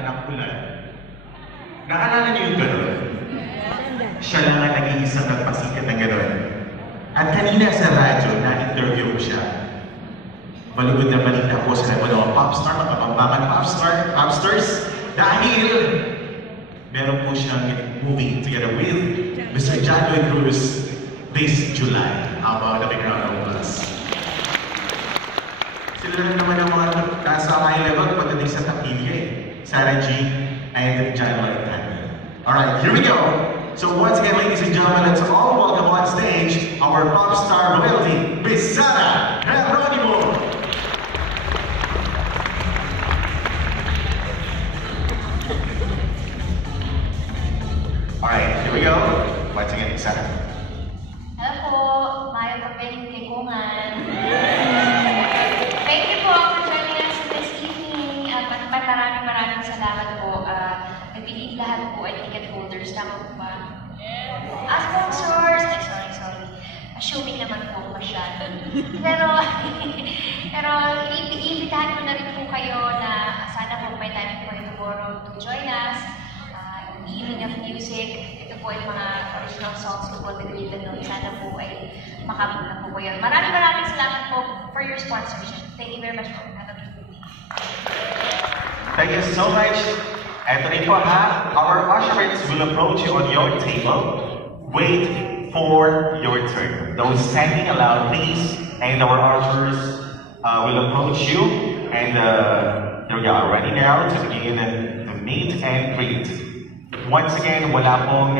daanan ng ulan. Naalala niyo yung gano'n? Siya lang ang nag-iisang nagpasikat na gano'n. At kanina sa radyo, na-interview ko siya. Malugod na balita po sa mga popstar, mga pambangan popstars, dahil meron po siyang movie together with Mr. John Lloyd Cruz this July. How about the big round of applause? Sila lang naman ang mga nasa high level pagdating sa takilya eh. Sarah G and John Lloyd Cruz. Alright, here we go. So once again, ladies and gentlemen, let's all welcome on stage our pop star royalty, Miss Sara Geronimo. Alright, here we go. Once again, Miss Sara. Hello po, Maya Papel Tikungan. Thank you po for joining us this evening. Maraming salamat po. Nagbilig lahat po ay ticket holders. Tama po ba? Sponsors! Ay, sorry. Assuming naman po masyado. Pero iimbitahan ko na rin po kayo na sana po may time po tomorrow to join us. Evening of music. Ito po yung mga original songs ko po nag-read na sana po ay makapunta po kayo. Maraming salamat po for your sponsorship. Thank you very much po. Have a good evening. Thank you so much. Ito rin po ha, our ushers will approach you on your table. Wait for your turn. Those standing aloud, please, and our ushers will approach you. And here we are, ready now to begin the meet and greet. Once again, wala pong